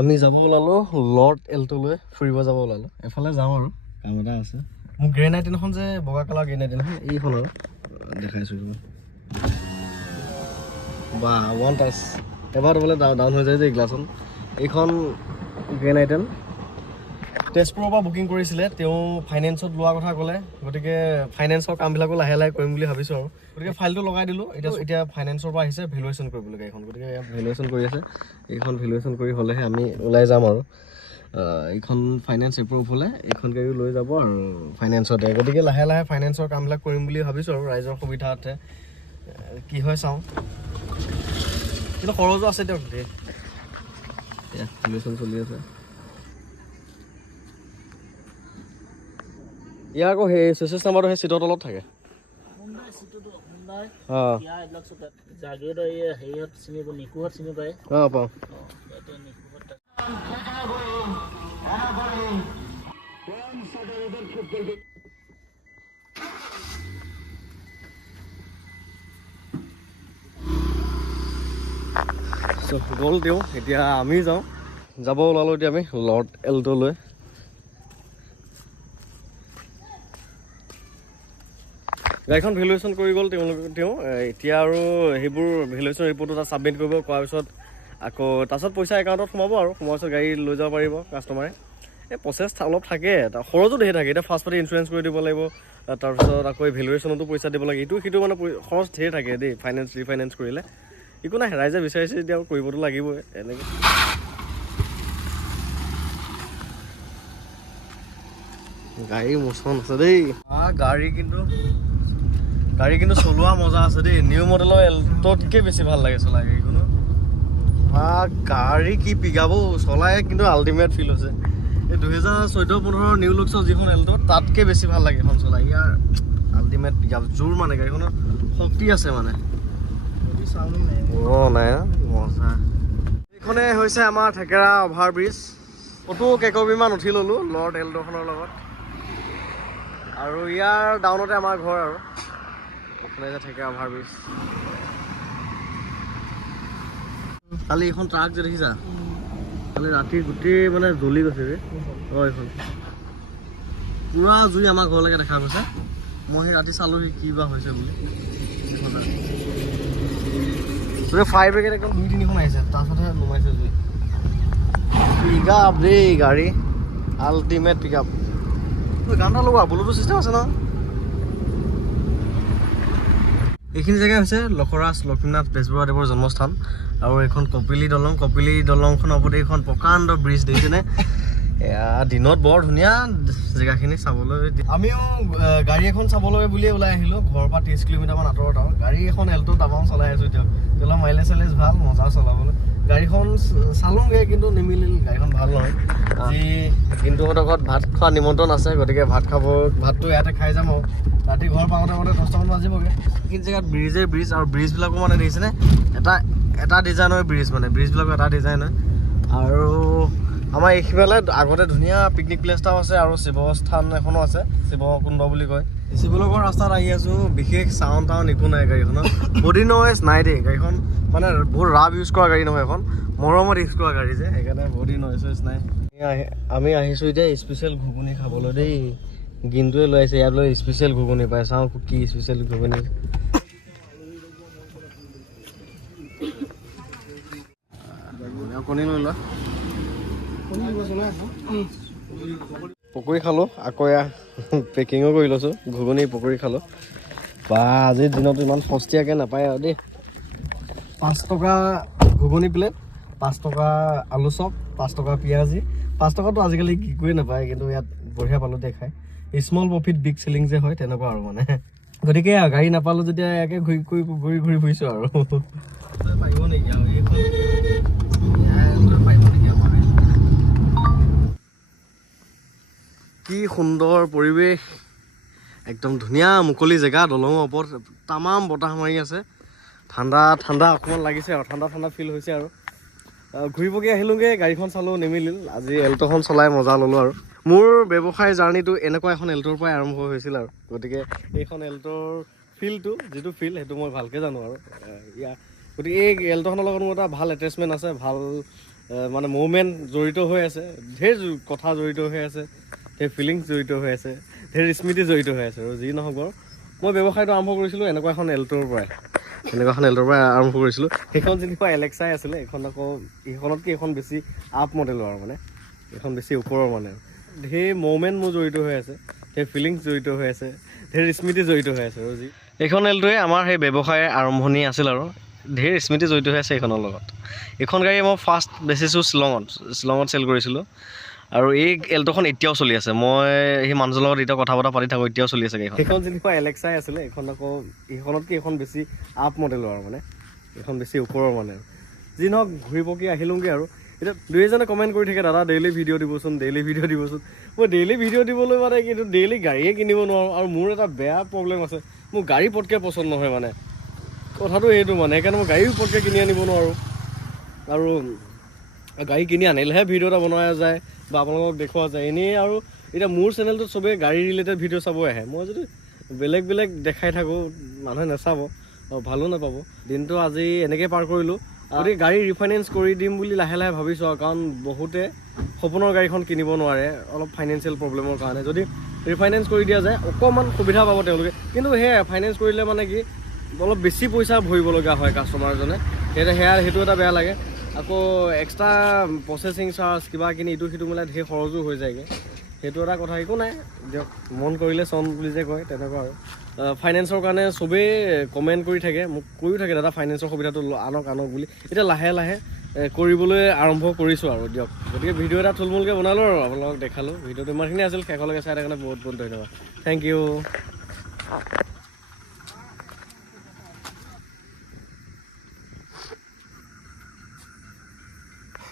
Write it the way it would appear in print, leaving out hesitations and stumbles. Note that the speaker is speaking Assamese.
আমি যাব ওলালো লৰ্ড এল্টোলৈ ফুৰিব যাব ওলালো এফালে যাওঁ আৰু কাম এটা আছে মোৰ গ্ৰেনাইট এখন যে বগা কালাৰ গ্ৰেনাইট এখন এইখন আৰু দেখাইছোঁ বা ওৱান টাচ এবাৰ বোলে ডাউন হৈ যায় যে গ্লাছখন এইখন গ্ৰেনাইটেন তেজপুৰৰ পৰা বুকিং কৰিছিলে তেওঁ ফাইনেন্সত লোৱাৰ কথা ক'লে গতিকে ফাইনেন্সৰ কামবিলাকো লাহে লাহে কৰিম বুলি ভাবিছোঁ আৰু গতিকে ফাইলটো লগাই দিলোঁ এতিয়া ফাইনেন্সৰ পৰা আহিছে ভেলুৱেশ্যন কৰিবলগীয়া এইখন গতিকে ভেলুৱেশ্যন কৰি আছে এইখন ভেলুৱেশ্যন কৰি হ'লেহে আমি ওলাই যাম আৰু এইখন ফাইনেন্স এপ্ৰুভ হ'লে এইখন গাড়ীও লৈ যাব আৰু ফাইনেন্সতে গতিকে লাহে লাহে ফাইনেন্সৰ কামবিলাক কৰিম বুলি ভাবিছোঁ আৰু ৰাইজৰ সুবিধাৰ্থে কি হয় চাওঁ কিন্তু খৰচো আছে দিয়ক দেই ভেলুৱেশ্যন চলি আছে ইয়াৰ আকৌ সেই চেচেছ নাম্বাৰটো সেই চিটৰ তলত থাকে পাওঁ গ'ল দিওঁ এতিয়া আমি যাওঁ যাব ওলালোঁ এতিয়া আমি লৰ্ড এল্টোলৈ গাড়ীখন ভেলুৱেশ্যন কৰি গ'ল তেওঁ এতিয়া আৰু সেইবোৰ ভেলুৱেশ্যন ৰিপৰ্টটো তাত ছাবমিট কৰিব কৰাৰ পিছত আকৌ তাৰপিছত পইচা একাউণ্টত সোমাব আৰু সোমোৱাৰ পিছত গাড়ী লৈ যাব পাৰিব কাষ্টমাৰে এই প্ৰচেছ অলপ থাকে খৰচো ধেৰ থাকে এতিয়া ফাৰ্ষ্ট পাৰ্টি ইঞ্চুৰেঞ্চ কৰি দিব লাগিব তাৰপিছত আকৌ ভেলুৱেশ্যনতো পইচা দিব লাগে ইটো সিটো মানে খৰচ ধেৰ থাকে দেই ফাইনেন্স ৰিফাইনেন্স কৰিলে একো নাই ৰাইজে বিচাৰিছে এতিয়া কৰিবতো লাগিবই এনেকৈ গাড়ী মোচন আছে দেই গাড়ী কিন্তু চলোৱা মজা আছে দেই নিউ মডেলৰ এল্টতকৈ বেছি ভাল লাগে চলাই গাড়ীখনো গাড়ী কি পিকাব চলাই কিন্তু আল্টিমেট ফিল হৈছে এই 2014-15 নিউ লুক্সৰ যিখন এল্ট তাতকৈ বেছি ভাল লাগে এখন চলাই ইয়াৰ আল্টিমেট পিকআপ জোৰ মানে গাড়ীখনৰ শক্তি আছে মানে নাই মজা এইখনে হৈছে আমাৰ থেকেৰা অভাৰ ব্ৰিজ ফটো কেইকপিমান উঠি ল'লোঁ লৰ্ড এল্টখনৰ লগত আৰু ইয়াৰ ডাউনতে আমাৰ ঘৰ আৰু থেকেৰা অভাৰ ব্ৰিজ কালি এইখন ট্ৰাক যে দেখিছা কালি ৰাতি গোটেই মানে জ্বলি গৈছে ৰে এইখন পুৰা জুই আমাৰ ঘৰলৈকে দেখা গৈছে মই সেই ৰাতি চালোহি কি বা হৈছে বুলি ফায়াৰ ব্ৰিগেড একদম 2-3খন আহিছে তাৰপিছতহে নুমাইছে জুই পিকআপ দেই গাড়ী আল্টিমেট পিকআপ গান এটা লগোৱা ব্লুটুথ চিষ্টেম আছে ন এইখিনি জেগা হৈছে লখৰাজ লক্ষ্মীনাথ বেজবৰুৱাদেৱৰ জন্মস্থান আৰু এইখন কপিলী দলংখনৰ ওপৰত এইখন প্ৰকাণ্ড ব্ৰিজ দেখিছেনে দিনত বৰ ধুনীয়া জেগাখিনি চাবলৈ আমিও গাড়ী এখন চাবলৈ বুলিয়ে ওলাই আহিলোঁ ঘৰৰ পৰা 30 কিলোমিটাৰমান আঁতৰত আৰু গাড়ী এখন এল্টো টামাম চলাই আছোঁ এতিয়া তেলৰ মাইলেজ চাইলেজ ভাল মজা চলাবলৈ গাড়ীখন চালোঁগৈ কিন্তু নিমিলিল গাড়ীখন ভাল নহয় আজি কিন্তুহঁতৰ ঘৰত ভাত খোৱা নিমন্ত্ৰণ আছে গতিকে ভাতটো ইয়াতে খাই যাম আৰু ৰাতি ঘৰ পাওঁতে 10টামান বাজিবগৈ এইখিনি জেগাত ব্ৰিজ আৰু ব্ৰিজবিলাকো মানে দেখিছেনে এটা ডিজাইনৰ ব্ৰিজ মানে ব্ৰিজবিলাকো এটা ডিজাইন হয় আৰু আমাৰ এইফালে আগতে ধুনীয়া পিকনিক প্লেচ এটাও আছে আৰু শিৱস্থান এখনো আছে শিৱকুণ্ড বুলি কয় শিৱলগৰ ৰাস্তাত আহি আছোঁ বিশেষ চাউণ্ড একো নাই গাড়ীখনত বডি নইজ নাই দেই গাড়ীখন মানে বহুত ৰাফ ইউজ কৰা গাড়ী নহয় এখন মৰমত ইউজ কৰা গাড়ী যে সেইকাৰণে বডি নইজ নাই আমি আহিছোঁ এতিয়া স্পেচিয়েল ঘুগুনি খাবলৈ দেই গিনটোৱে লৈ আহিছে ইয়াত লৈ স্পেচিয়েল ঘুগুনি পায় চাওঁ কি স্পেচিয়েল ঘুগুনি কণী লৈ লোৱা পকৰি খালোঁ আকৌ এয়া পেকিঙো কৰি লৈছোঁ ঘুগুনি পকৰি খালোঁ বা আজিৰ দিনত ইমান সস্তীয়াকৈ নাপায় আৰু দেই 5 টকা ঘুগুনি প্লেট 5 টকা আলু চপ 5 টকা পিঁয়াজি 5 টকাটো আজিকালি কি কৰি নাপায় কিন্তু ইয়াত বঢ়িয়া পালোঁ দেখাই স্মল প্ৰফিট বিগ চেলিং যে হয় তেনেকুৱা আৰু মানে গতিকে গাড়ী নাপালোঁ যেতিয়া ইয়াকে ঘূৰি ফুৰিছোঁ আৰু পাৰিব নেকি আৰু কি সুন্দৰ পৰিৱেশ একদম ধুনীয়া মুকলি জেগা দলঙৰ ওপৰত তামাম বতাহ মাৰি আছে ঠাণ্ডা অকণমান লাগিছে আৰু ঠাণ্ডা ফিল হৈছে আৰু ঘূৰিবগৈ আহিলোঁগৈ গাড়ীখন চালোঁ নিমিলিল আজি এল্টোখন চলাই মজা ল'লোঁ আৰু মোৰ ব্যৱসায় জাৰ্ণিটো এনেকুৱা এখন এল্টোৰ পৰাই আৰম্ভ হৈছিল আৰু গতিকে এইখন এল্টোৰ যিটো ফিল সেইটো মই ভালকৈ জানো আৰু গতিকে এই এল্টোখনৰ লগত মোৰ এটা ভাল এটেচমেণ্ট আছে ভাল মানে মুভমেণ্ট জড়িত হৈ আছে, ঢেৰ কথা জড়িত হৈ আছে, ঢেৰ ফিলিংছ জড়িত হৈ আছে, ঢেৰ স্মৃতি জড়িত হৈ আছে। আৰু যি নহওক বাৰু মই ব্যৱসায়টো আৰম্ভ কৰিছিলোঁ এনেকুৱা এখন এল্ট'ৰ পৰাই আৰম্ভ কৰিছিলোঁ। সেইখন যেনিবা এলেক্সাই আছিলে, এইখন আকৌ এইখনতকৈ এইখন বেছি আপ মডেলৰ আৰু মানে এইখন বেছি ওপৰৰ মানে। ঢেৰ মুভমেণ্ট মোৰ জড়িত হৈ আছে, ঢেৰ ফিলিংছ জড়িত হৈ আছে, ঢেৰ স্মৃতি জড়িত হৈ আছে। আৰু এইখন এল্ট'য়ে আমাৰ সেই ব্যৱসায়ৰ আৰম্ভণি আছিল আৰু ঢেৰ স্মৃতি জড়িত হৈ আছে এইখনৰ লগত। এইখন গাড়ী মই ফাৰ্ষ্ট বেচিছোঁ শ্বিলঙত চেল কৰিছিলোঁ। আৰু এই এল্ট'খন এতিয়াও চলি আছে, মই সেই মানুহজনৰ লগত এতিয়া কথা পাতি থাকোঁ, এতিয়াও চলি আছে গাড়ীখন। সেইখন যেনিবা এলেক্সাই আছিলে, এইখন আকৌ এইখনতকৈ এইখন বেছি আপ মডেলৰ আৰু মানে এইখন বেছি ওপৰৰ মানে। যি নহওক ঘূৰি পকি আহিলোঁগৈ। আৰু এতিয়া দুই এজনে কমেণ্ট কৰি থাকে, দাদা ডেইলি ভিডিঅ' দিবচোন। মই ডেইলি ভিডিঅ' দিবলৈ মানে কিন্তু ডেইলি গাড়ীয়ে কিনিব নোৱাৰোঁ। আৰু মোৰ এটা বেয়া প্ৰব্লেম আছে, মোৰ গাড়ী পটকৈ পচন্দ নহয় মানে, কথাটো সেইটো মানে। সেইকাৰণে মই গাড়ীও পটকৈ কিনি আনিব নোৱাৰোঁ। আৰু গাড়ী কিনি আনিলেহে ভিডিঅ' এটা বনোৱা যায় বা আপোনালোকক দেখুওৱা যায়। এনেই আৰু এতিয়া মোৰ চেনেলটোত চবেই গাড়ী ৰিলেটেড ভিডিঅ' চাব আহে, মই যদি বেলেগ দেখাই থাকোঁ মানুহে নাচাব আৰু ভালো নাপাব। দিনটো আজি এনেকৈ পাৰ কৰিলোঁ। গতিকে গাড়ী ৰিফাইনেন্স কৰি দিম বুলি লাহে লাহে ভাবিছোঁ আৰু, কাৰণ বহুতে সপোনৰ গাড়ীখন কিনিব নোৱাৰে অলপ ফাইনেন্সিয়েল প্ৰব্লেমৰ কাৰণে। যদি ৰিফাইনেন্স কৰি দিয়া যায় অকণমান সুবিধা পাব তেওঁলোকে, কিন্তু সেয়াই ফাইনেন্স কৰিলে মানে কি অলপ বেছি পইচা ভৰিবলগীয়া হয় কাষ্টমাৰজনে, সেইটো এটা বেয়া লাগে। আকৌ এক্সট্ৰা প্ৰচেছিং চাৰ্জ কিবা কিনি ইটো সিটো মিলাই ঢেৰ খৰচো হৈ যায়গৈ, সেইটো এটা কথা। একো নাই দিয়ক, মন কৰিলে চন বুলি যে কয় তেনেকুৱা আৰু। ফাইনেন্সৰ কাৰণে চবেই কমেণ্ট কৰি থাকে, মোক কৈও থাকে দাদা ফাইনেন্সৰ সুবিধাটো আনক বুলি। এতিয়া লাহে লাহে কৰিবলৈ আৰম্ভ কৰিছোঁ আৰু দিয়ক। গতিকে ভিডিঅ' এটা থুলমূলকৈ বনালোঁ আৰু আপোনালোকক দেখালোঁ। ভিডিঅ'টো ইমানখিনি আছিল, শেষলৈকে চাই কাৰণে বহুত বহুত ধন্যবাদ। Thank U.